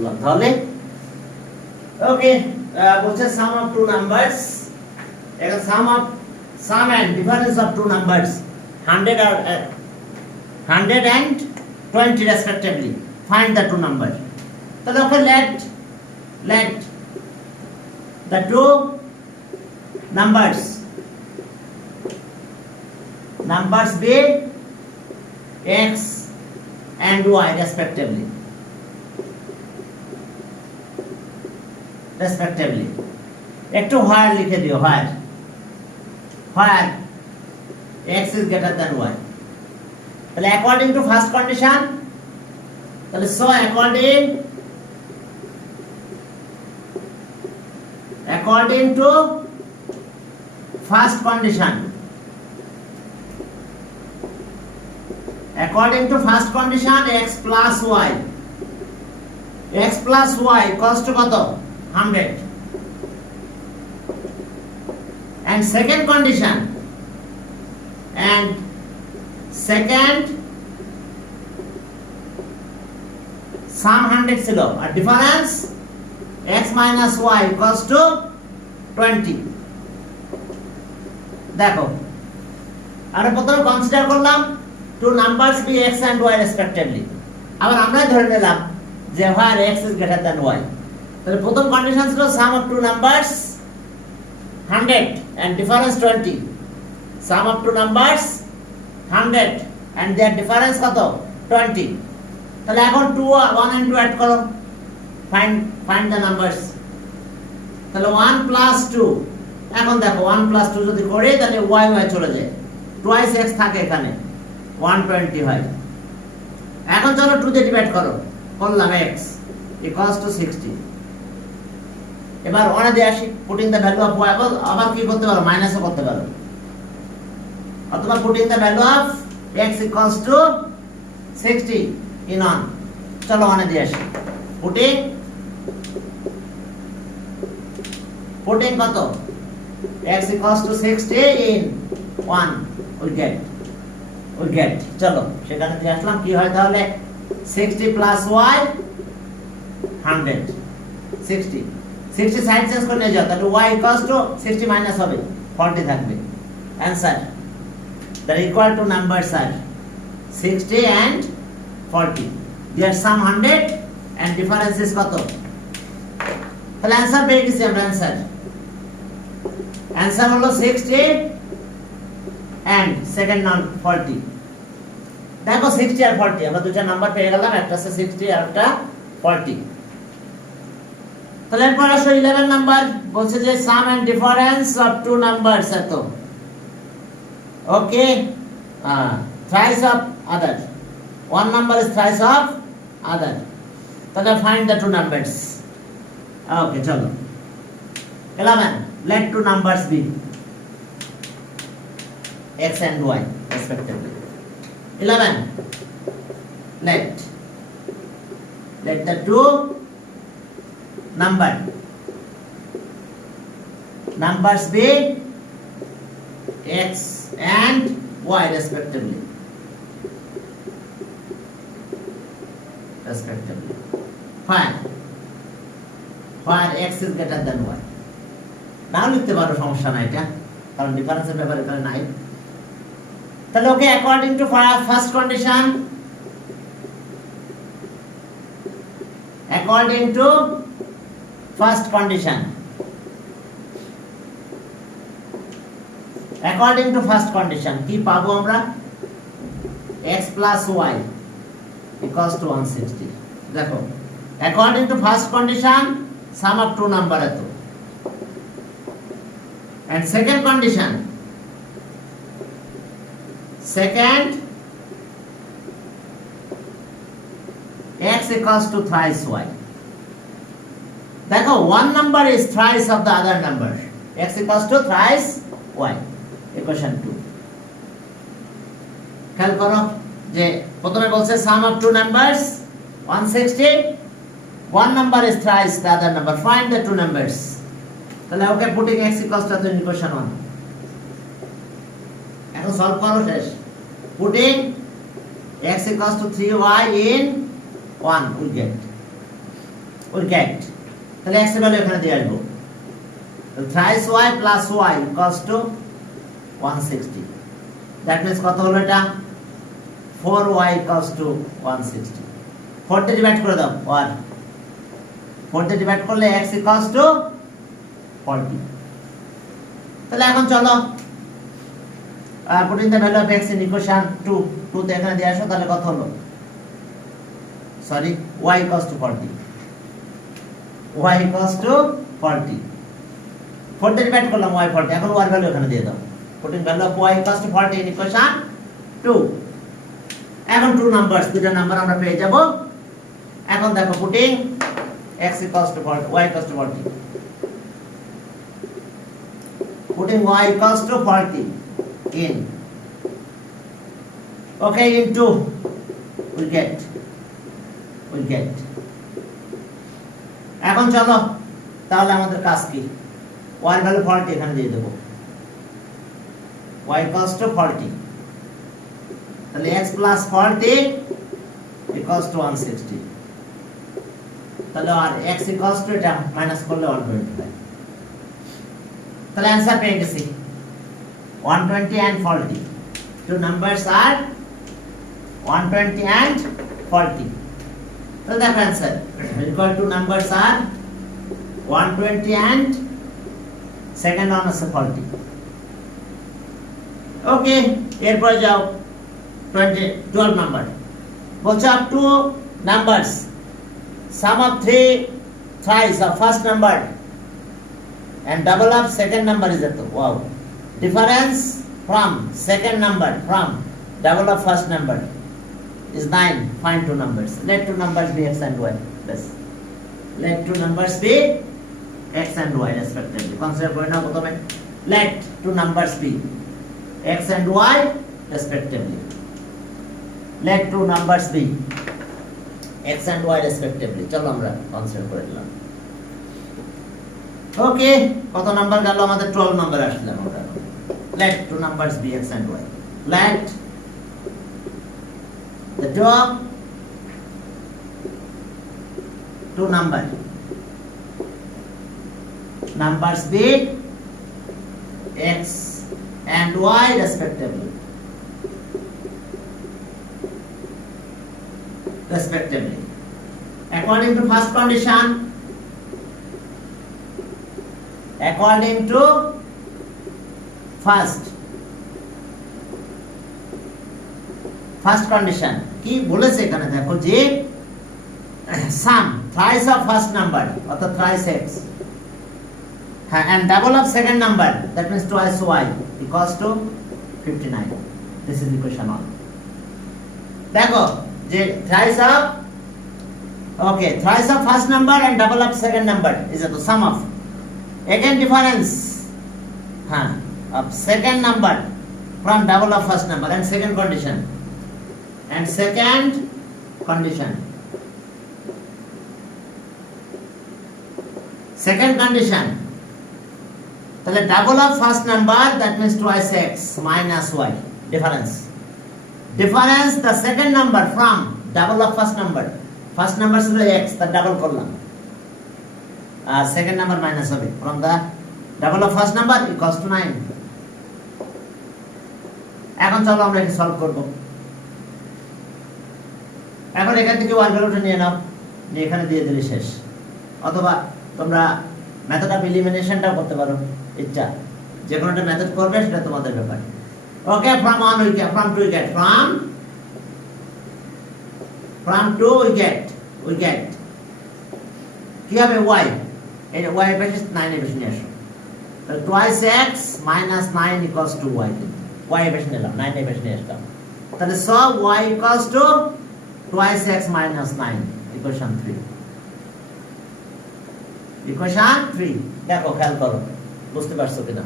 করলাম তাহলে ওকে বলছে সাম অফ টু নাম্বারস এখন sum and difference of two numbers 100 আর 100 and 20 respectively find the two numbers তাহলে ওকে let the two numbers be x and y respectively একটু where লিখে দিও where x is greater than y তাহলে according to first condition তাহলে so according to first condition x plus y equals to কত 100 and second sum 100 ছিল আর difference x minus y equals to 20 দেখো আর প্রথমে কনসিডার করলাম two numbers be x and y respectively আবার আমরা ধরে নিলাম যে where x is greater than y তাহলে প্রথম কন্ডিশন ছিল sum of two numbers 100 and difference 20 sum of two numbers 100 and their difference কত 20 তাহলে এখন 2 1 and 2 অ্যাড করো find the numbers তাহলে 1 plus 2 এখন দেখো 1 plus 2 যদি করি তাহলে y চলে যায় twice x থাকে এখানে 120 হয় এখন চলো 2 দিয়ে ডিভাইড করো করলাম x equals to 60 এবার 1 দিয়ে আসি putting the value of y আবার কি করতে পারো মাইনাসও করতে পারো অথবা putting the value of x equals to 60 in 1 চলো 1 দিয়ে আসি পুটিং কত x equals to 60 in 1 we get চলো সেখানে দিয়ে আসলাম কি হয় তাহলে 60 plus y 100 60 সাইড চেঞ্জ করে নিয়ে যাও তাহলে y equals to 60 মাইনাস হবে 40 থাকবে answer the equal to numbers are 60 and 40 their sum 100 and difference is কত তাহলে आंसर পেয়ে গেছি আমরা आंसर হলো 60 and second non 40 দেখো 60 আর 40 আমরা দুটো নাম্বার পেয়ে গেলাম একটা আছে 60 আর একটা 40 তাহলে এরপর আসো 11 নাম্বার বলছে যে sum and difference of two numbers এত okay thrice of other one number is thrice of other তাহলে find the two numbers ওকে চলো 11 let two numbers be x and y respectively 11 let the two numbers be x and y respectively fine where x is greater than y নাও লিখতে পারো সমস্যা নাই এটা কারণ ডিফারেন্সের ব্যাপারে এখানে নাই তাহলে okay according to first condition according to first condition কি পাবো আমরা x plus y equals to 160 দেখো according to first condition sum of two number এত and second condition x equals to thrice y দেখো one number is thrice of the other number x equals to thrice y equation 2 খেয়াল করো যে প্রথমে বলছে sum of two numbers 160 one number is thrice the other number find the two numbers তাহলে okay putting x equals to equation 1 এখন solve করো শেষ পুটিং x equals to 3y in 1 we get we get, তাহলে x এর value এখানে দিয়ে আসবো, thrice y plus y equals to 160, that means কত হলো এটা 4y equals to 160, 4 দিয়ে ডিভাইড করে দাও, 1 4 দিয়ে ডিভাইড করলে x equals to 40। তাহলে এখন চলো putting the value of x in equation 2 তে এখানে দিয়ে আসো, তাহলে কত হলো, sorry y equals to 40, y equals to 40, 4 দিয়ে ডিভাইড করলাম y 40, এখন y ভ্যালু এখানে দিয়ে দাও, putting value of y equals to 40 in equation 2। এখন টু নাম্বারস, দুটো নাম্বার আমরা পেয়ে যাব। এখন দেখো putting x equals to 40, y equals to 40, putting y equals to 40 in, okay, into we get এখন চলো তাহলে আমাদের কাজ কি, y এর ভ্যালু 40 এখানে দিয়ে দেব, y equals to 40, তাহলে x plus 40 equals to 160, তাহলে আর x equals to এটা মাইনাস করলে 125, তাহলে आंसर পেয়ে গেছি 120 and 40, two numbers are 120 and 40, so the answer equal to numbers are 120 and second one is 40। okay, এরপর যাও 12 number, বলছে up to numbers sum of 3 thrice of first number and double of second number is that, wow, difference from second number from double of first number is 9, find two numbers, let two numbers be x and y, bas let two numbers be x and y respectively, consider kore naw protome let two numbers be x and y respectively, let two numbers be x and y respectively, চলো আমরা কনসিডার করে দিলাম। ওকে, কত নাম্বার গেল আমাদের 12 নাম্বার আসলাম আমরা, let two numbers be x and y, let the two numbers be x and y respectively, according to first condition, according to first condition কি বলেছে এখানে দেখো যে sum thrice of first number অর্থাৎ thrice x and double of second number, that means twice y equals to 59, this is equation 1। দেখো যে thrice of, okay, thrice of first number and double of second number is the sum of, again difference of second number from double of first number, and second condition তাহলে double of first number, that means twice x minus y, difference the second number from double of first number ছিল x, তার ডাবল করলাম, আর second number minus হবে from the double of first number equals to 9। এখন চলো আমরা এটা সলভ করব। এখন এখান থেকে y ভ্যালুটা নিয়ে নাও, নিয়ে এখানে দিয়ে দিলে শেষ, অথবা তোমরা মেথড অফ এলিমিনেশনটাও করতে পারো, ইচ্ছা যে কোনোটা মেথড করবে সেটা তোমাদের ব্যাপার। ওকে, from 1 we get, from 2 we get, from 2 we get কি হবে y, এই y এর পাশে 9 এর পাশে নিয়ে আসো, তাহলে twice x minus 9 equals to y, y এর পাশে নিলাম 9 এর পাশে নিয়ে আসলাম, তাহলে so y equals to twice x minus 9, equation 3। দেখো খেয়াল করো বুঝতে পারছো কিনা,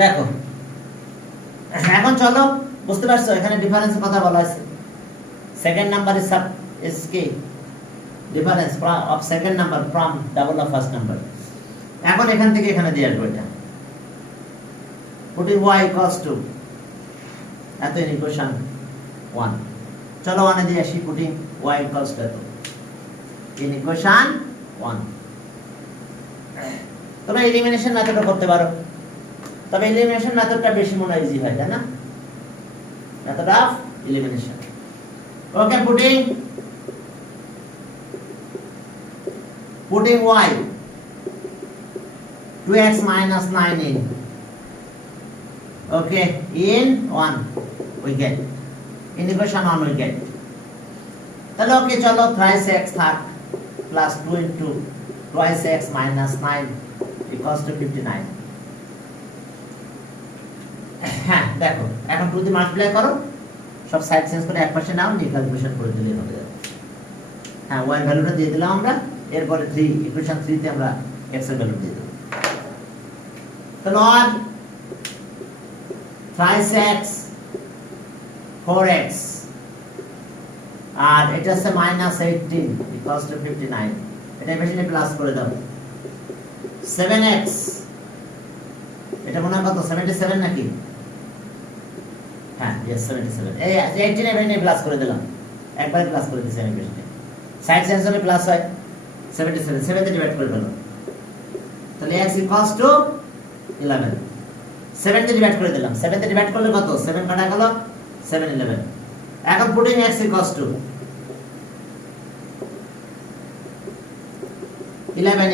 দেখো এখন চলো বুঝতে পারছো এখানে ডিফারেন্সের কথা বলা আছে, সেকেন্ড নাম্বার is কি difference of second number from double of first number. এখন এখান থেকে এখানে দিয়ে আসবো এটা, putting y equals to এত ইকুয়েশন 1, চলো 1 এ দিয়ে আসি, putting y equals to in equation 1. তোমরা এলিমিনেশন মেথডও করতে পারো, তবে এলিমিনেশন মেথডটা বেশি মনে হয় ইজি হয়, তাই না? Method of elimination. Okay, putting y 2x minus 9 in, okay, in 1 we get, in equation 1 we get, তাহলে ওকে চলো thrice x থাক plus 2 into twice x minus 9 equals to 59. হ্যাঁ দেখো, এখন 2 দিয়ে মাল্টিপ্লাই করো, সব সাইড চেঞ্জ করে এক পাশে নাও, নিয়ে ক্যালকুলেশন করে দিলেই হবে। হ্যাঁ, y এর ভ্যালুটা দিয়ে দিলাম আমরা, এরপরে 3 ইকুয়েশন 3 তে আমরা x এর ভ্যালু দিয়ে দেব। তাহলে আর thrice x 4x আর এটা আছে -18 equals to 59, এটা বেশিলে প্লাস করে দাও। 7x, এটা মনে হয় কত, 77 নাকি? হ্যাঁ, yes 77, এই 18 এর বেশিলে প্লাস করে দিলাম, একবার প্লাস করে দিছি আমি বেশিলে, সাইড চেঞ্জ হলে প্লাস হয় 77, 7 তে ডিভাইড করে দাও, তাহলে x equals to 11, 7 তে ডিভাইড করে দিলাম, 7 তে ডিভাইড করলে কত, 7 কাটা গেল 7 11। এখন putting x equals to 11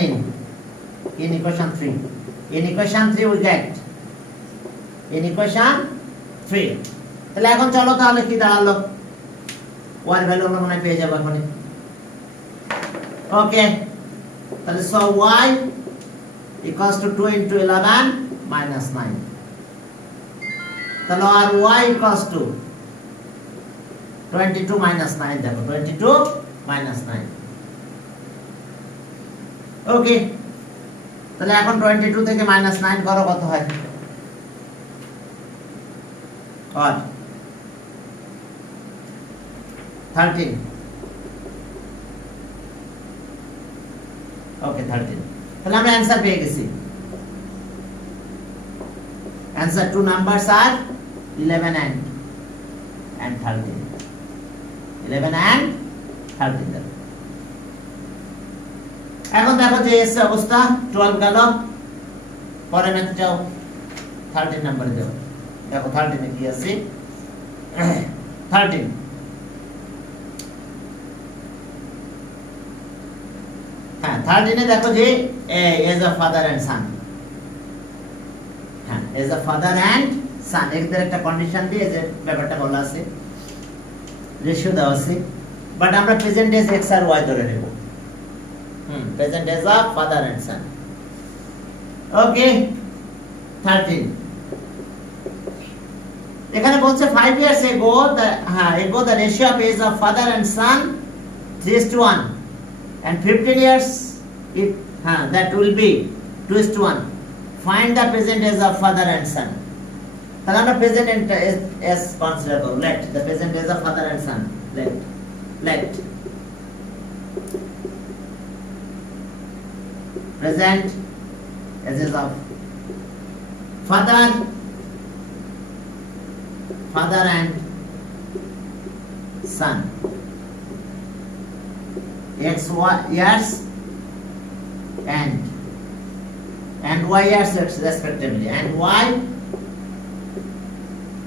in equation 3, in equation 3 we get, in equation 3, তাহলে এখন চলো তাহলে কি দাঁড়ালো, y এর ভ্যালু আমরা মনে পেয়ে যাব এখন। ওকে, তাহলে so y equals to 2 into 11 minus 9, তাহলে আর y equals to 22 minus 9, দেখো 22 minus 9। ওকে, তাহলে এখন 22 থেকে -9 করো, কত হয়? আর 13, ওকে 13, তাহলে আমরা অ্যানসার পেয়ে গেছি। Answer two numbers are 11 and 13, 11 and 13। এখন দেখো যে এসে অবস্থা 12 গেল, পরে ম্যাথ যাও 13 নম্বরে যাও, দেখো 13 এ কি আছে, 13 হ্যাঁ 13 এ দেখো যে এজ আ ফাদার এন্ড সান, হ্যাঁ এজ আ ফাদার এন্ড সান, এদের একটা কন্ডিশন দিয়ে যে ব্যাপারটা বলা আছে, রেশিও দেওয়া আছে, বাট আমরা প্রেজেন্ট এজ x আর y ধরে নেব। Present age of father and son. Okay, 13 এখানে বলছে 5 years ago the ratio of age of father and son 3:1, and 15 years that will be 2:1. Find the present age of father and son. তাহলে আমরা present as consider করব, let the present age of father and son, let present ages of father and son, x years and y years respectively, and y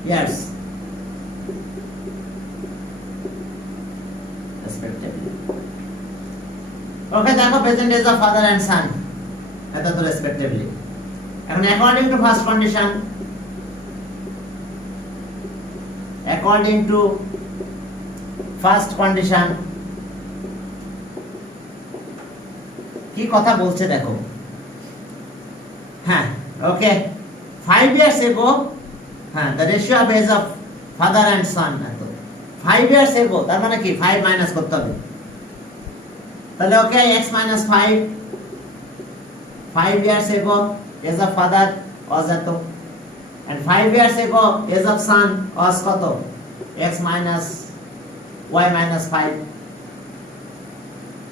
years respectively. Okay, দেখো present age of father and son, এটা তো respectively। এখন according to first condition, according to first condition কি কথা বলছে দেখো, হ্যাঁ ওকে 5 years ago, হ্যাঁ the ratio of age of father and son, তো 5 years ago তার মানে কি 5 মাইনাস করতে হবে, তাহলে ওকে x minus 5 years ago age of father was এত, and 5 years ago age of son was কত, x minus y minus 5।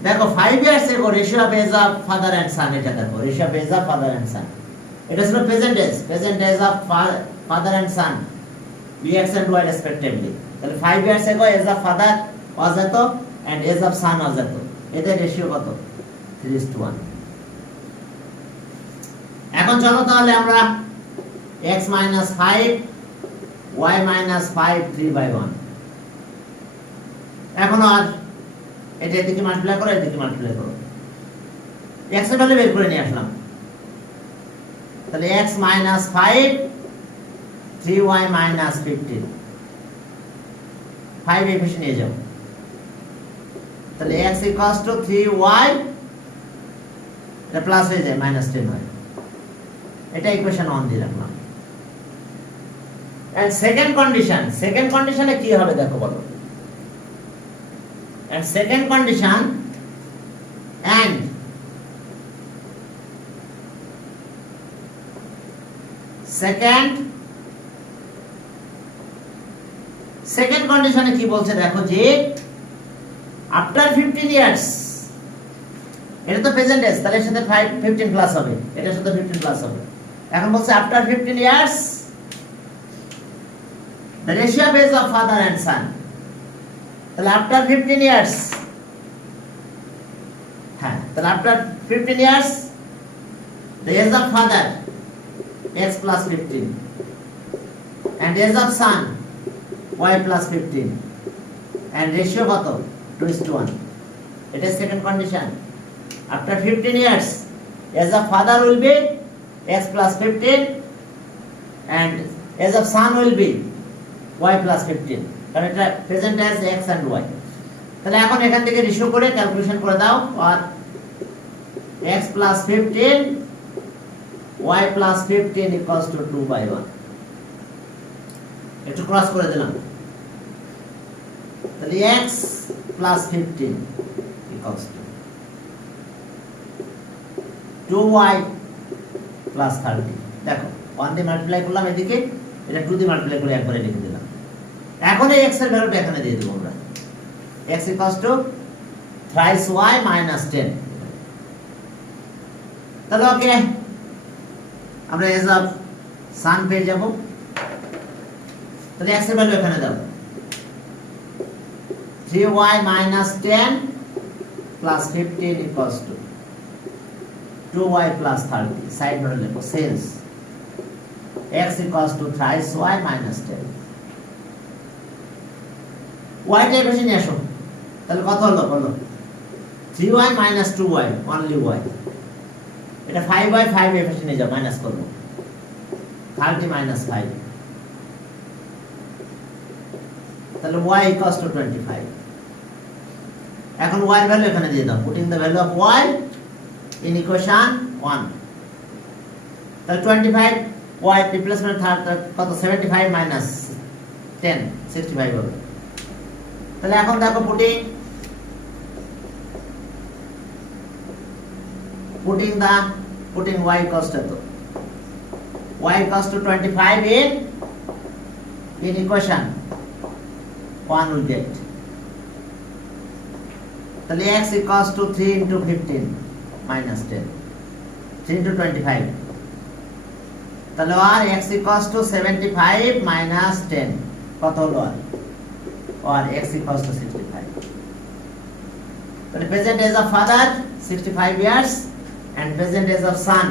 দেখো 5 years ago ratio of age of father and son, এটা দেখো ratio of age of father and son, এটা ছিল present age of father and son bx and y respectively, তাহলে 5 years ago age of father was এত and age of son was এত, এদের রেশিও কত? 3:1। এখন চলো তাহলে আমরা x - 5 y - 5 3/1, এখন আর এটা এদিকে মাল্টিপ্লাই করো, এদিকে মাল্টিপ্লাই করো, x এর ভ্যালু বের করে নিয়ে আসলাম। তাহলে x - 5 3y - 15, 5 এই পাশে নিয়ে যাও, তাহলে x = 3y, এটা প্লাস হয়ে যায় -10 হয়, এটা ইকুয়েশন 1 দিয়ে রাখলাম। এন্ড সেকেন্ড কন্ডিশনে কি হবে দেখো বলো। And second condition, and second কন্ডিশনে কি বলছে দেখো, যে আফটার 15 ইয়ার্স, এটা তো প্রেজেন্ট এজ, তাহলে এর সাথে 15 প্লাস হবে, এটার সাথে 15 প্লাস হবে। এখন বলছে আফটার 15 years the ratio of age of father and son, তাহলে আফটার 15 ইয়ার্স, হ্যাঁ তাহলে আফটার 15 years the age of father x plus 15 and age of son y plus 15 and ratio কত? 2:1, এটা second condition. After 15 years age of father will be x plus 15 and age of son will be y plus 15, কারণ এটা present as x and y। তাহলে এখন এখান থেকে রেশিও করে ক্যালকুলেশন করে দাও, আর x plus 15 y plus 15 equals to 2/1, একটু ক্রস করে দিলাম, তাহলে x plus 15 equals to 2y plus 30। দেখো 1 দিয়ে মাল্টিপ্লাই করলাম এদিকে, এটা 2 দিয়ে মাল্টিপ্লাই করে একবারে লিখে দিলাম। এখন এই x এর ভ্যালুটা এখানে দিয়ে দেব আমরা, x equals to thrice y minus 10। তাহলে ওকে, আমরা এজ অফ সান পেয়ে যাব। তাহলে x এর ভ্যালু এখানে দাও, 3y minus 10 plus 15 equals to 2y plus 30, সাইড ধরে লিখো, sense x equals to thrice y minus 10। y টা বেশি নিয়ে আসো, তাহলে কত হলো বলো? 3y minus 2y, only y, এটা 5y, 5 এর বেশি নিয়ে যাও, মাইনাস করব, 30 minus 5, তাহলে y equals to 25। এখন y এর ভ্যালু এখানে দিয়ে দাও, putting the value of y in equation 1, তাহলে 25 y রিপ্লেসমেন্ট কত? 75 minus 10, 65 হবে। তাহলে এখন দেখো putting y equals to y equals to 25 in equation 1 will get, তাহলে x equals to 3 into 15 minus 10, 3 into 25, তাহলে আর x equals to 75 minus 10 কত হলো? আর x equals to 65। তাহলে present age of father 65 years and present age of son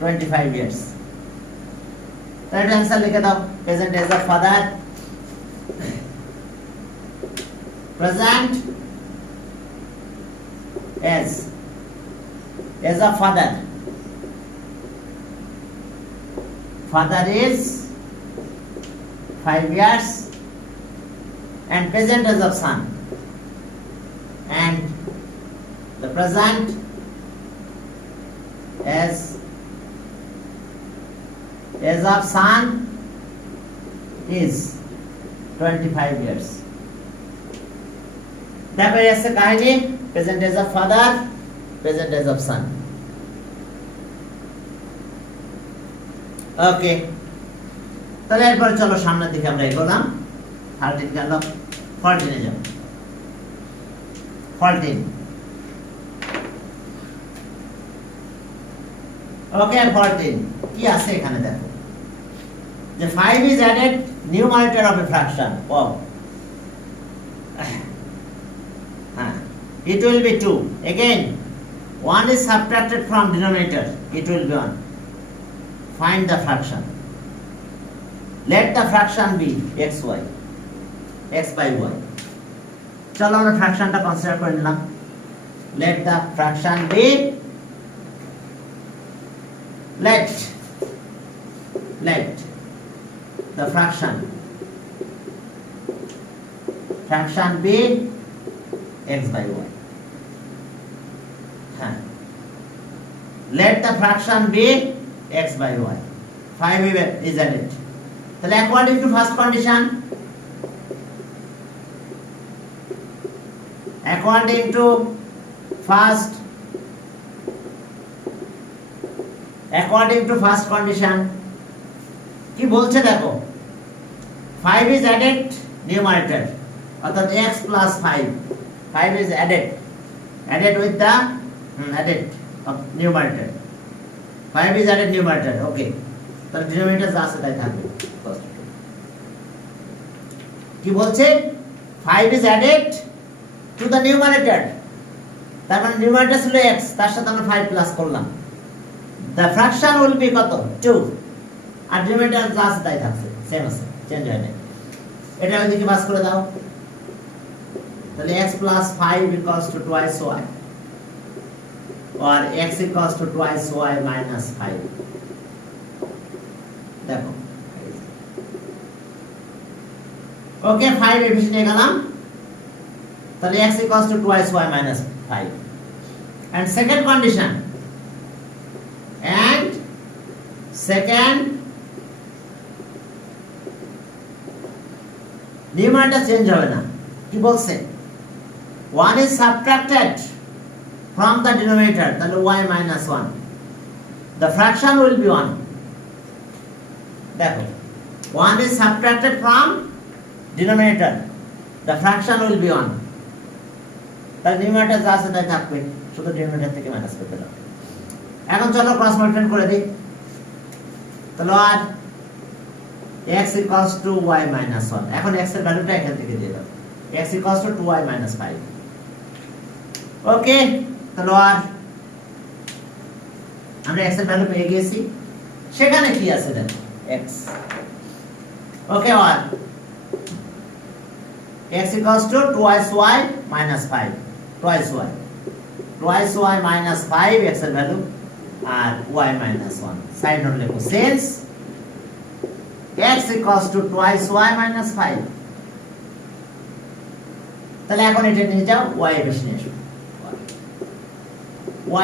25 years। তাহলে answer লিখে দাও, present age of father, present as of father is 5 years and present as of son, and the present as of son is 25 years। দেখো এসে কাহিনী, present age of father, present age of son. Okay, তাহলে এরপরে চলো সামনের দিকে আমরা এগোলাম। 13 গেল, 14 এ যাও। 14, ওকে 14 কি আছে এখানে দেখো, যে 5 is added numerator of a fraction of it will be 2. Again, 1 is subtracted from denominator, it will be 1. Find the fraction. Let the fraction be xy, x by y. চলো আমরা ফ্র্যাকশনটা কনসিডার করে নিলাম। Let the fraction be, let the fraction be x by y. Let the fraction be x by y. 5 is added. তাহলে according to first condition, according to first condition কি বলছে দেখো, 5 is added numerator, অর্থাৎ x plus 5 is added with the added of numerator. 5 is added numerator, okay. তাহলে denominator যা আছে তাই থাকবে। কি বলছে, 5 is added to the numerator, তার মানে numerator ছিল x, তার সাথে আমরা 5 প্লাস করলাম। The fraction will be কত, 2, আর denominator যা আছে তাই থাকছে, সেম আছে, চেঞ্জ হয় না। এটা ওইদিকে পাস করে দাও, তাহলে x plus 5 equals to twice y, or x equals to twice y minus 5. দেখো, ওকে, 5 এবিসি নিয়ে গেলাম, তাহলে x equals to twice y minus 5. And second condition, numerator change হবে না। কি বলছে, 1 is subtracted from the denominator, তাহলে y minus 1. The fraction will be 1. দেখো, 1 is subtracted from denominator, the fraction will be 1. তাহলে numerator যা আছে তাই থাকবে, শুধু denominator থেকে মাইনাস করতে হবে। এখন চলো ক্রস মাল্টিপ্লাই করে দিই, তাহলে আর x equals to y minus 1. এখন x এর ভ্যালুটা এখান থেকে দিয়ে দাও, x equals to 2y minus 5. ওকে, তাহলে আর আমরা x এর ভ্যালু পেয়ে গেছি, সেখানে কি আছে দেখো, x। ওকে, আর x equals to twice y minus 5, twice y minus 5 x এর ভ্যালু, আর y minus 1 সাইড নোট লেখো, sense x equals to twice y minus 5. তাহলে এখন এটা নিয়ে যাও, y বেশি নিয়ে আসো,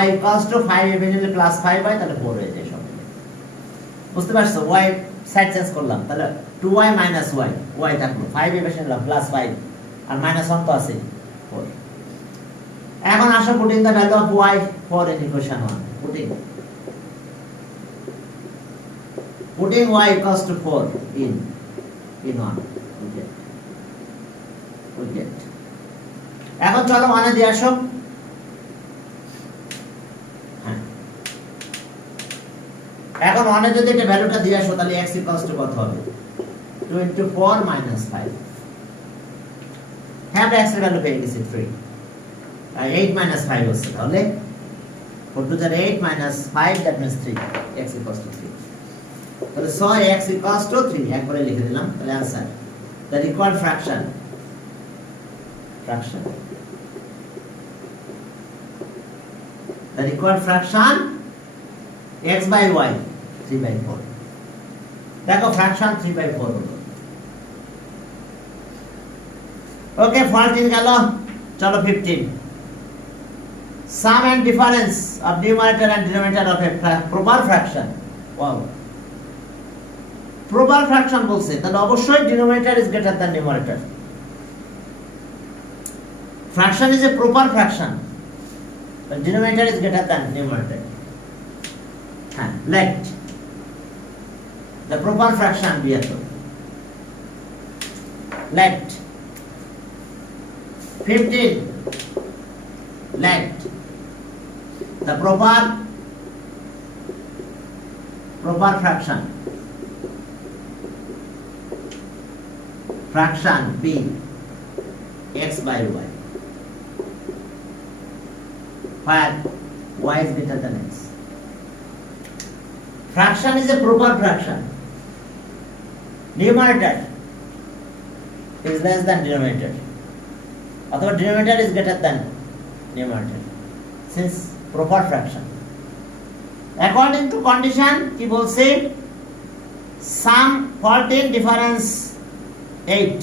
y equals to 5 বেশি নিলে প্লাস 5 হয়, তাহলে 4 হয়ে যায় সব মিলে। বুঝতে পারছো, y সাইড চেঞ্জ করলাম, তাহলে 2y minus y থাকলো, 5 বেশি নিলাম প্লাস 5, আর মাইনাস 1 তো আছে 4। এখন আসো putting the value of y 4 in equation 1, putting y equals to 4 in 1, we get. এখন চলো 1 এ দিয়ে আসো, এখন 1 এ যদি এটা ভ্যালুটা দিয়ে আসো, তাহলে x equals to কত হবে, 2 into 4 minus 5. হ্যাঁ, আমরা x এর ভ্যালু পেয়ে গেছি 3, 8 minus 5 হচ্ছে, তাহলে 4 to the 8 minus 5, that means 3, x equals to 3. তাহলে so x equals to 3 একবারে লিখে দিলাম, তাহলে answer the required fraction x by y 3/4. দেখো ফ্র্যাকশন 3/4 হলো। ওকে, 14 গেল, চলো 15, sum and difference of numerator and denominator of a proper fraction. Wow, proper fraction বলছে, তাহলে অবশ্যই denominator is greater than numerator. Fraction is a proper fraction, but denominator is greater than numerator. Let the proper fraction be equal. Let 15, let the proper fraction be x by y. where y is greater than x. Fraction is a proper fraction. Numerator is less than denominator. Or denominator is greater than numerator. Since proper fraction. According to condition, কি বলছে sum 14 difference 8.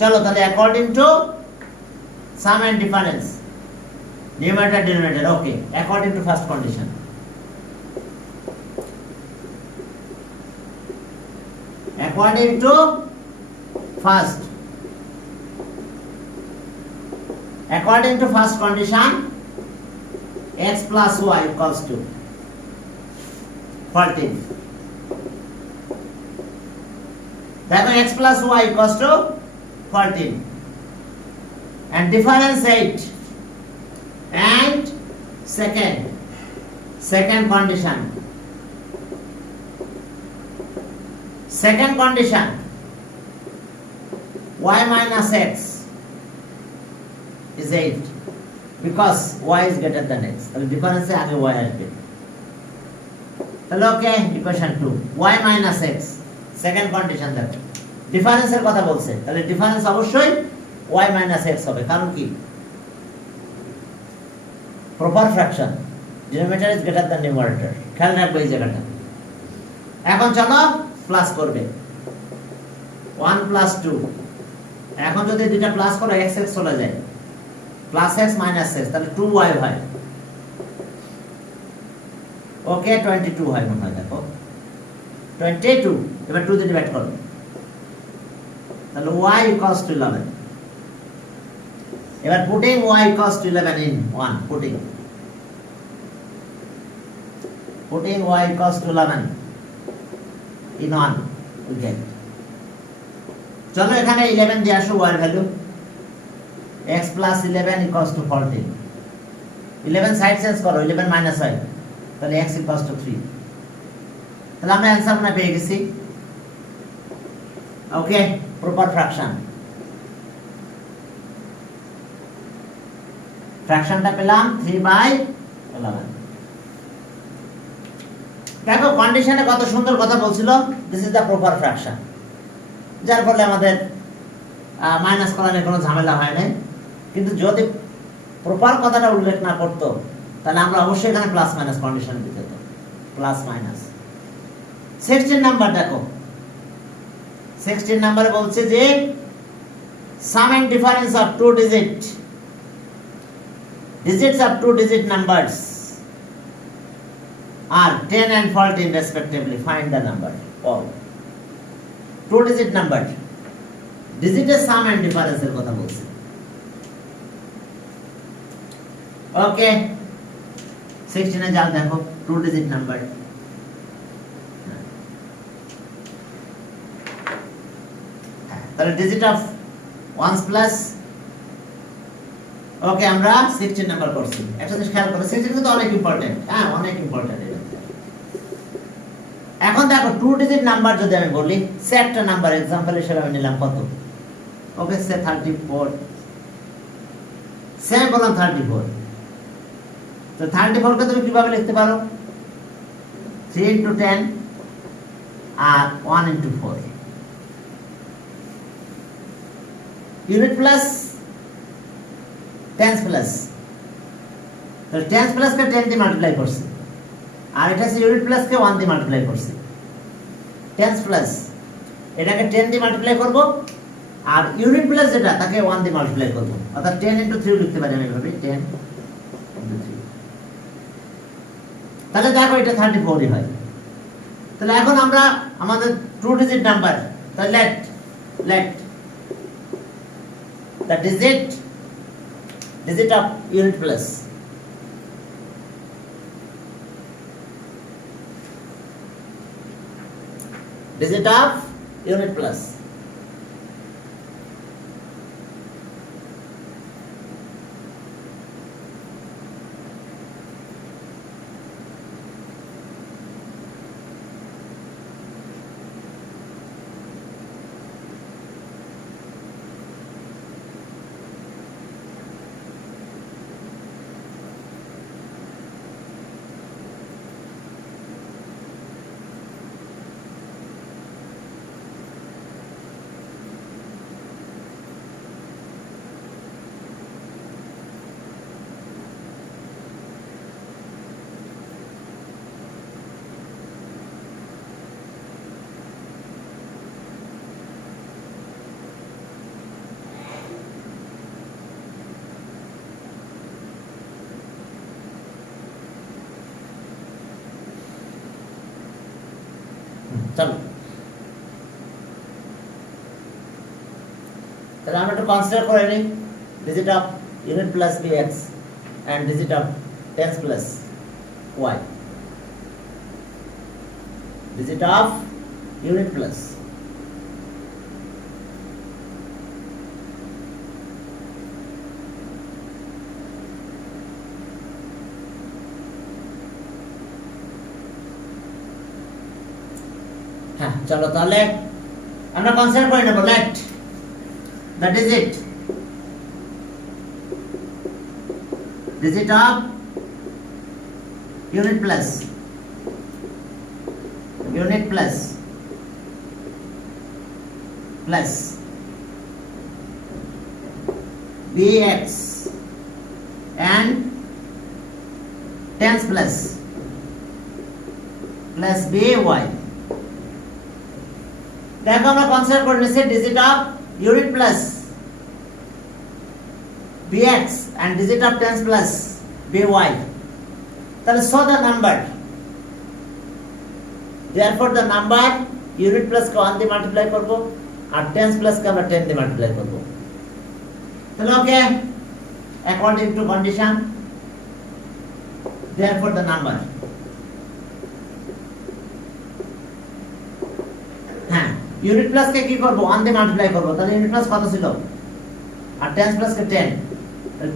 চলো তাহলে according to sum and difference numerator denominator, okay, according to first condition. According to first condition, x plus y equals to 14. Then x plus y equals to 14 and difference 8. And second condition, y minus x is 8 because y is greater than x. The difference is आगे y आएगा. चलो okay, equation 2 y minus x second condition देखो difference এর কথা বলছে তাহলে difference অবশ্যই y minus x হবে কারণ কি proper fraction denominator is greater than numerator খেয়াল রাখবে এই জায়গাটা এখন চলো প্লাস করবে 1 plus 2 এখন যদি দুইটা প্লাস করো x x চলে যায় প্লাস x মাইনাস x তাহলে 2y হয় ওকে 22 হয় মনে হয় দেখো 22 এবার 2 দিয়ে ডিভাইড করো তাহলে y equals to 11 এবার putting y equals to 11 in 1 putting y equals to 11 in 1 we get চলো এখানে 11 দিয়ে আসো y এর value x plus 11 equals to 14 11 side change করো 11 মাইনাস হয় তাহলে x equals to 3 তাহলে আমরা आंसर না পেয়ে গেছি ওকে প্রপার ফ্র্যাকশনটা পেলাম 3/11 দেখো কন্ডিশনে কত সুন্দর কথা বলছিল this is the proper fraction যার ফলে আমাদের মাইনাস করার কোনো ঝামেলা হয় না কিন্তু যদি প্রপার কথাটা উল্লেখ না করতো তাহলে আমরা অবশ্যই এখানে প্লাস মাইনাস কন্ডিশন দিতে হতো প্লাস মাইনাস 16 নাম্বার দেখো 16 নাম্বারে বলছে যে sum and difference of two digits of two digit numbers are 10 and 14 respectively. Find the number all two digit number digit sum and difference এর কথা বলছে ওকে 16 এ যাও দেখো two digit number তাহলে digit of ones plus ওকে আমরা 16 নাম্বার করছি একটা জিনিস খেয়াল করো 16 কিন্তু অনেক ইম্পর্টেন্ট হ্যাঁ অনেক ইম্পর্টেন্ট এটা এখন দেখো টু ডিজিট নাম্বার যদি আমি বলি সে একটা নাম্বার एग्जांपल হিসেবে আমি নিলাম কত ওকে সে 34 সেম বললাম 34 তো 34 কে তুমি কিভাবে লিখতে পারো 3 into 10 আর 1 into 4 ইউনিট প্লাস টেন্স প্লাস তো টেন্স প্লাস কে 10 দিয়ে মাল্টিপ্লাই করছি আর এটা সে ইউনিট প্লাস কে 1 দিয়ে মাল্টিপ্লাই করছি টেন্স প্লাস এটাকে 10 দিয়ে মাল্টিপ্লাই করব আর ইউনিট প্লাস যেটা তাকে 1 দিয়ে মাল্টিপ্লাই করব অর্থাৎ 10 into 3 লিখতে পারি আমি এভাবে 10 into 3 তাহলে দেখো এটা 34 হয় তাহলে এখন আমরা আমাদের টু ডিজিট নাম্বার তাহলে let the digit of unit plus digit of unit plus চলো তাহলে আমরা একটু কনসিডার করে নিই digit of unit plus bx and digit of tens plus y. Digit of unit plus হ্যাঁ চলো তাহলে আমরা কনসিডার করে নেব let the digit of unit plus bx and tens plus by দেখো আমরা কনসিডার করে নিয়েছি digit of unit plus bx and digit of tens plus by তাহলে so the number therefore the number unit plus কে 1 দিয়ে মাল্টিপ্লাই করব আর tens plus কে আমরা 10 দিয়ে মাল্টিপ্লাই করব তাহলে ওকে according to condition therefore the number হ্যাঁ unit plus কে কি করব 1 দিয়ে মাল্টিপ্লাই করব তাহলে unit plus কত ছিল আর tens plus কে 10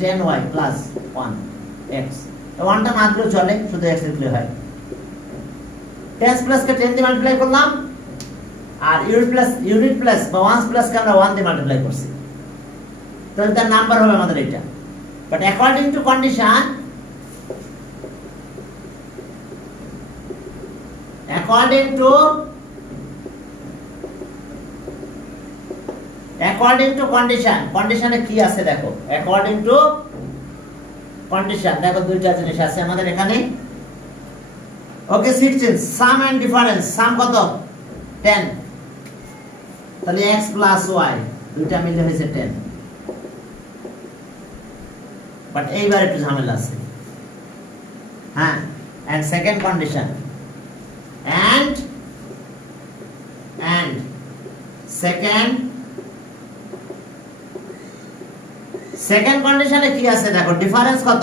10y plus 1 x 1টা না দিলেও চলে শুধু x লিখলে হয় tens plus কে 10 দিয়ে মাল্টিপ্লাই করলাম আর unit plus বা 1 plus কে আমরা 1 দিয়ে মাল্টিপ্লাই করছি তাহলে তার নাম্বার হবে আমাদের এটা বাট অ্যাকর্ডিং টু কন্ডিশন কন্ডিশনে কি আছে দেখো অ্যাকর্ডিং টু কন্ডিশন দেখো দুইটা জিনিস আছে আমাদের এখানে ওকে 16 সাম এন্ড ডিফারেন্স সাম কত 10 তাহলে x প্লাস y দুইটা মিলে হয়েছে 10 বাট এইবার একটু ঝামেলা আছে হ্যাঁ and second condition and second কন্ডিশনে কি আছে দেখো ডিফারেন্স কত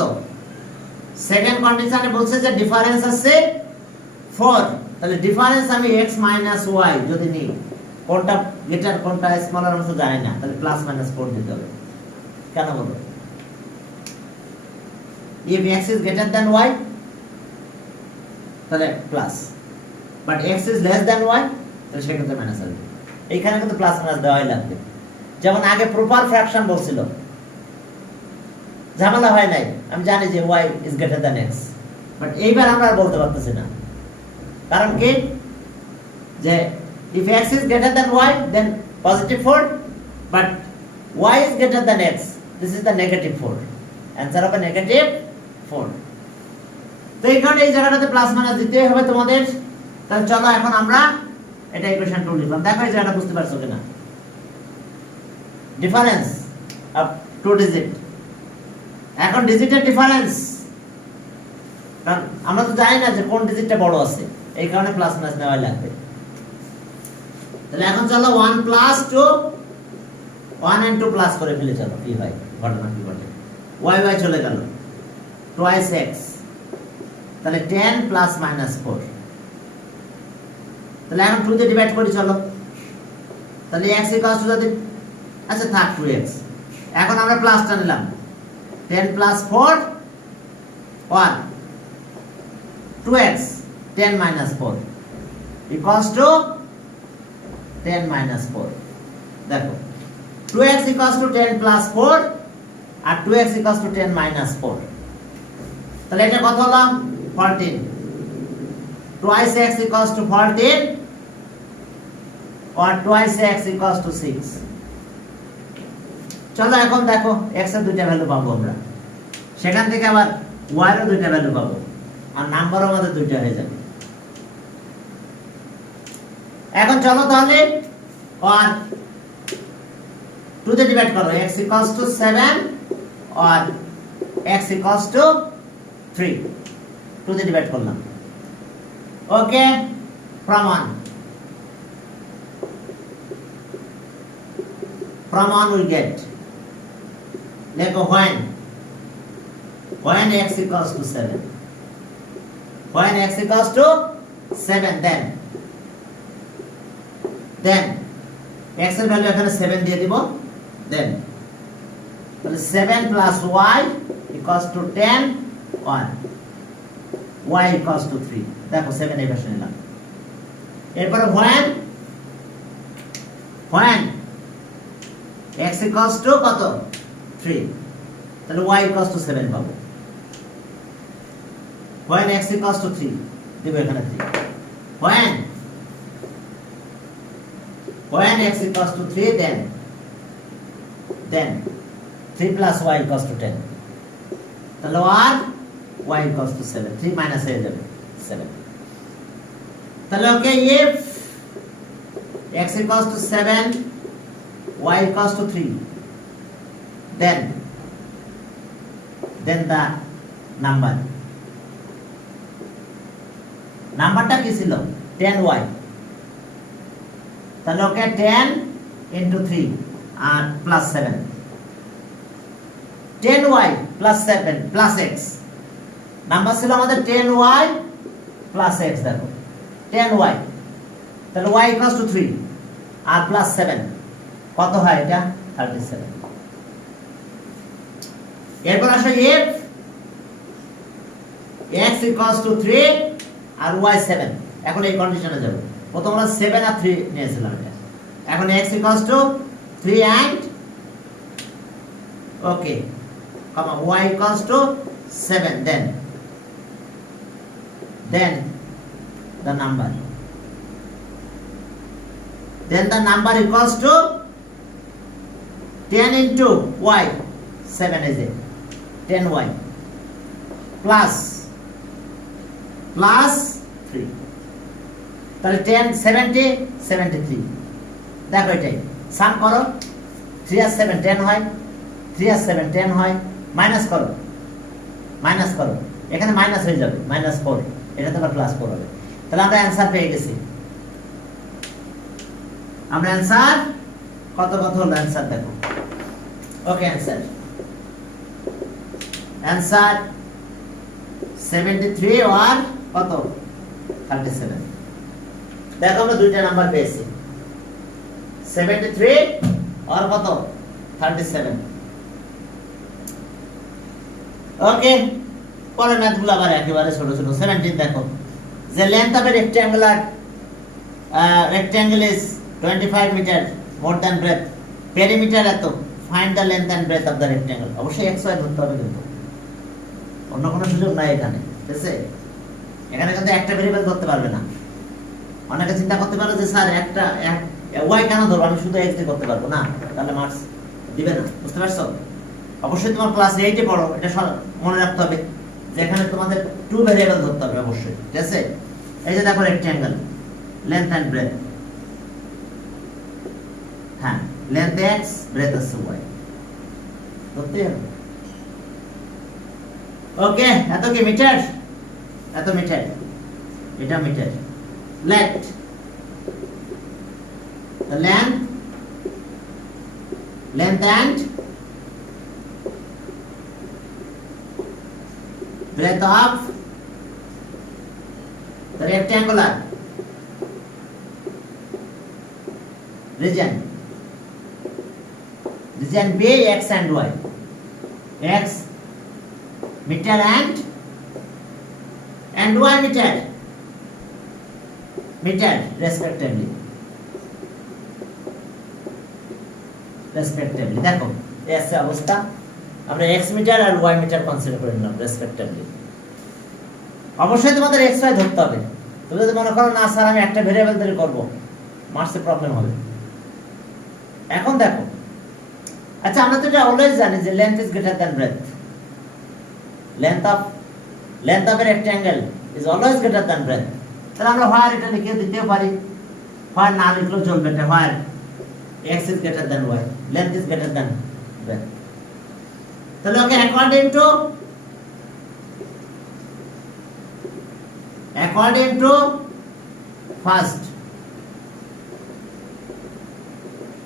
সেকেন্ড কন্ডিশনে বলছে যে ডিফারেন্স আছে 4 তাহলে ডিফারেন্স আমি x y যদি নিই কোনটা গ্রেটার কোনটা স্মলার আমরা তো জানি না তাহলে প্লাস মাইনাস 4 দিতে হবে কেন বলো if x is greater than y তাহলে plus but x is less than y তাহলে সেক্ষেত্রে মাইনাস আসবে এইখানে কিন্তু প্লাস মাইনাস দেওয়াই লাগবে যেমন আগে প্রপার ফ্র্যাকশন বলছিল ঝামেলা হয় নাই আমি জানি যে y is greater than x but এইবার আমরা আর বলতে পারতেছি না কারণ কি যে if x is greater than y then positive 4 but y is greater than x this is the negative 4 answer হবে negative 4 তো এখানে এই জায়গাটাতে প্লাস মাইনাস দিতে হবে তোমাদের তাহলে চলো এখন আমরা এটা ইকুয়েশন 2 লিখলাম দেখো এই জায়গাটা বুঝতে পারছো কিনা ডিফারেন্স অফ টু ডিজিট এখন ডিজিটের ডিফারেন্স কারণ আমরা তো জানি না যে কোন ডিজিটটা বড় আছে এই কারণে প্লাস মাইনাস নেওয়া লাগবে তাহলে এখন চলো 1 প্লাস 2 1 and 2 প্লাস করে ফেলে চলো কি হয় ঘটনা কি ঘটে y চলে গেল twice x তাহলে 10 প্লাস মাইনাস 4 তাহলে এখন 2 দিয়ে ডিভাইড করি চলো তাহলে x ইকুয়াল টু যদি আচ্ছা থাক 2x এখন আমরা প্লাসটা নিলাম 10 প্লাস 4 1 2x 10 minus 4 equals to 10 minus 4 দেখো 2x equals to 10 plus 4 আর 2x equals to 10 minus 4 তাহলে এটা কত হলো 14 twice x equals to 14 or twice x equals to 6 চলো এখন দেখো x এর দুইটা ভ্যালু পাবো আমরা সেখান থেকে আবার y এর দুইটা ভ্যালু পাবো আর নাম্বারও আমাদের দুইটা হয়ে যাবে এখন চলো তাহলে আর 2 দিয়ে ডিভাইড করো x equals to 7 or x equals to 3 2 দিয়ে ডিভাইড করলাম ওকে প্রমাণ from 1 we get like when x equals to 7, when x equals to 7, then x এর ভ্যালু এখানে 7 দিয়ে দিব, then 7 plus y equals to 10 1, y equals to 3, দেখো 7 এই ভাষা নিলাম। এরপরে when x equals to কত 3, তাহলে y equals to 7 পাবো। when x equals to 3 দিব এখানে 3, when x equals to 3, then 3 plus y equals to 10, তাহলে y equals to 7, 3 minus হয়ে যাবে 7। তাহলে ওকে, if x equals to 7, y equals to 3, then the নাম্বারটা কি ছিল 10y, তাহলে ওকে 10 into 3 আর plus 7, 10y plus 7 plus x, number ছিল আমাদের 10y plus x, দেখো 10y, তাহলে y equals to 3 আর প্লাস 7 কত হয়, এটা 37। এরপর আসো if x equals to 3 আর y 7, এখন এই কন্ডিশনে যাব। প্রথম আমরা 7 আর 3 নিয়েছিলাম এটা, এখন x equals to 3 and okay, y equals to 7, then the number equals to 10 into y, 7 is it, 10y plus 3, তাহলে 10 70 73, দেখো এটাই সাম করো, 3 আর 7 10 হয়, 3 আর 7 10 হয়, মাইনাস করো, এখানে মাইনাস হয়ে যাবে, -4, এটা তোমার +4 হবে। তাহলে আমরা অ্যানসার পেয়ে গেছি, আমরা অ্যানসার কত হলো অ্যানসার দেখো। ওকে, অ্যানসার 73 আর কত 37, দেখো আমরা দুইটা নাম্বার পেয়েছি, 73 আর কত 37। ওকে, পরের ম্যাথগুলো আবার একেবারে ছোট ছোট। 17 দেখো, the length of a rectangle is 25 meter more than breadth, perimeter এত, find the length and breadth of the rectangle। অবশ্যই x y ধরতে হবে, কিন্তু অন্য কোনো সুযোগ নাই এখানে, ঠিক আছে? এখানে কিন্তু একটা ভেরিয়েবল ধরতে পারবে না। অনেকে চিন্তা করতে পারে যে স্যার একটা y কেন ধরবো, আমি শুধু x দিয়ে করতে পারবো না, তাহলে মার্কস দিবে না, বুঝতে পারছো? অবশ্যই তোমার ক্লাস 8 এ পড়ো, এটা মনে রাখতে হবে যে এখানে তোমাদের 2 ভেরিয়েবল ধরতে হবে অবশ্যই, ঠিক আছে? এই যে দেখো রেক্ট্যাঙ্গেল, লেন্থ এন্ড ব্রেথ, হ্যাঁ লেন্থ x ব্রেথ আছে y, ধরতে হবে। ওকে, এত কি মিটার, এত মিটার, এটা metre. let the length and breadth of the rectangular region B, x and y, x meter and y meter respectively, দেখো এই আছে অবস্থা, আমরা x মিটার আর y মিটার কনসিডার করে নিলাম রেসপেক্টিভলি। অবশ্যই তোমাদের x y ধরতে হবে, তুমি যদি মনে করো না স্যার আমি একটা ভেরিয়েবল ধরে করব, মার্কসে প্রবলেম হবে। এখন দেখো, আচ্ছা আমরা তো এটা অলওয়েজ জানি যে length is greater than breadth, length of a rectangle is always greater than breadth. তাহলে আমরা হোয়ার এটা লিখে দিতেও পারি, হোয়ার না লিখলেও চলবে, এটা হোয়ার x is greater than y, length is greater than breadth। তাহলে ওকে, according to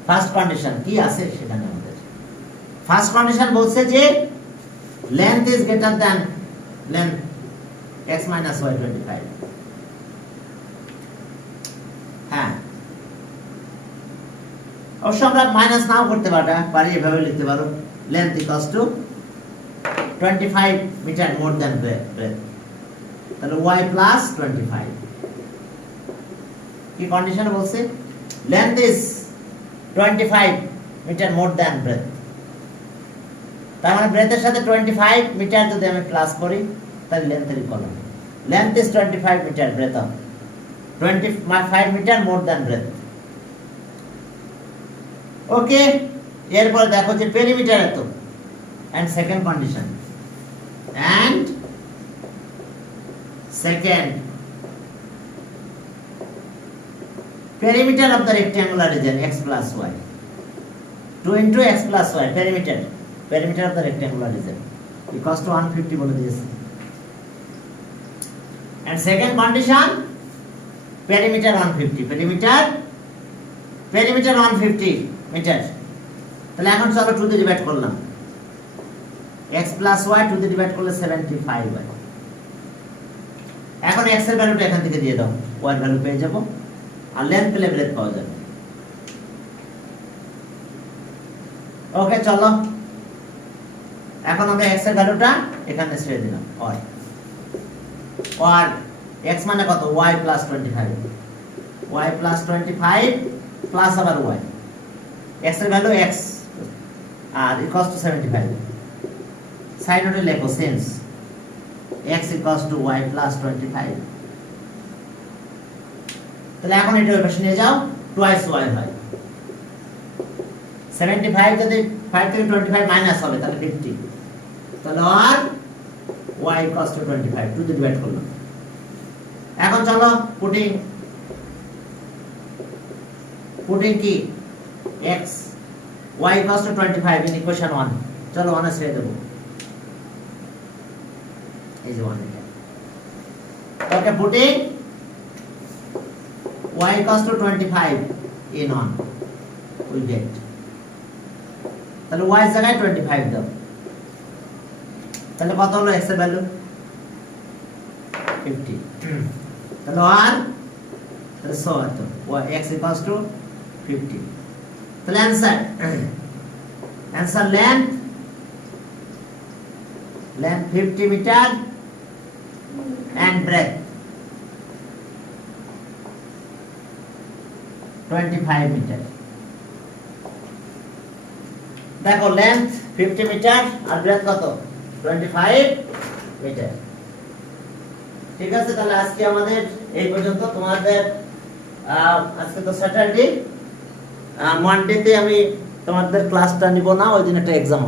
ফার্স্ট কন্ডিশন কি আছে সেখানে আমাদের ফার্স্ট কন্ডিশন বলছে যে length is greater than length x minus y 25 হ্যাঁ অবশ্য আমরা মাইনাস নাও করতে পারি এভাবে লিখতে পারো length equals to 25 metre more than breadth তাহলে y প্লাস 25 কি কন্ডিশন বলছে length is 25 metre more than breadth তার মানে ব্রেথের সাথে 25 মিটার যদি আমি প্লাস করি তাহলে লেন্থের কলম length is 25 metre breadth of 25 metre more than breadth okay এরপর দেখো যে পেরিমিটার এত and second condition and second perimeter of the rectangular region x plus y 2 into x plus y perimeter of the rectangular region equals to 150 বলে দিয়েছে and second condition perimeter 150 perimeter 150 মিটার তাহলে এখন চলো 2 দিয়ে ডিভাইড করলাম x plus y 2 দিয়ে ডিভাইড করলে 75 হয় এখন x এর ভ্যালুটা এখান থেকে দিয়ে দাও y এর ভ্যালু পেয়ে যাব আর লেন্থ পেলে ব্রেথ পাওয়া যাবে ওকে চলো এখন আমরা x এর ভ্যালুটা এখানে ছেড়ে দিলাম আর x মানে কত y plus 25 y plus 25 প্লাস আবার y x এর ভ্যালু x আর ইকুয়ালস টু 75 সাইড নোটে লেখো সিন্স x ইকুয়ালস টু y plus 25 তাহলে এখন এটা ওই পাশে নিয়ে যাও টুয়াইস y হয় 75 যদি 5 থেকে 25 মাইনাস হবে তাহলে 50 তাহলে আর y equals to 25 2 দিয়ে ডিভাইড করলাম এখন চলো পুটিং কি x y equals to 25 in equation 1 চলো 1 এ ছেড়ে দেব এই যে 1 এটা ওকে পুটিং y equals to 25 in 1 we get তাহলে y এর জায়গায় 25 দাও তাহলে কত হলো x এর ভ্যালু 50 তাহলে আর তাহলে সো তো x equals to 50 তাহলে answer length 50 meter and breadth 25 meter দেখো লেন্থ 50 মিটার আর ব্রেথ কত 25 মিটার ঠিক আছে তাহলে আজকে আমাদের এই পর্যন্ত তোমাদের আজকে তো স্যাটারডে মানডেতে আমি তোমাদের ক্লাসটা নিব না ওই দিন একটা এক্সাম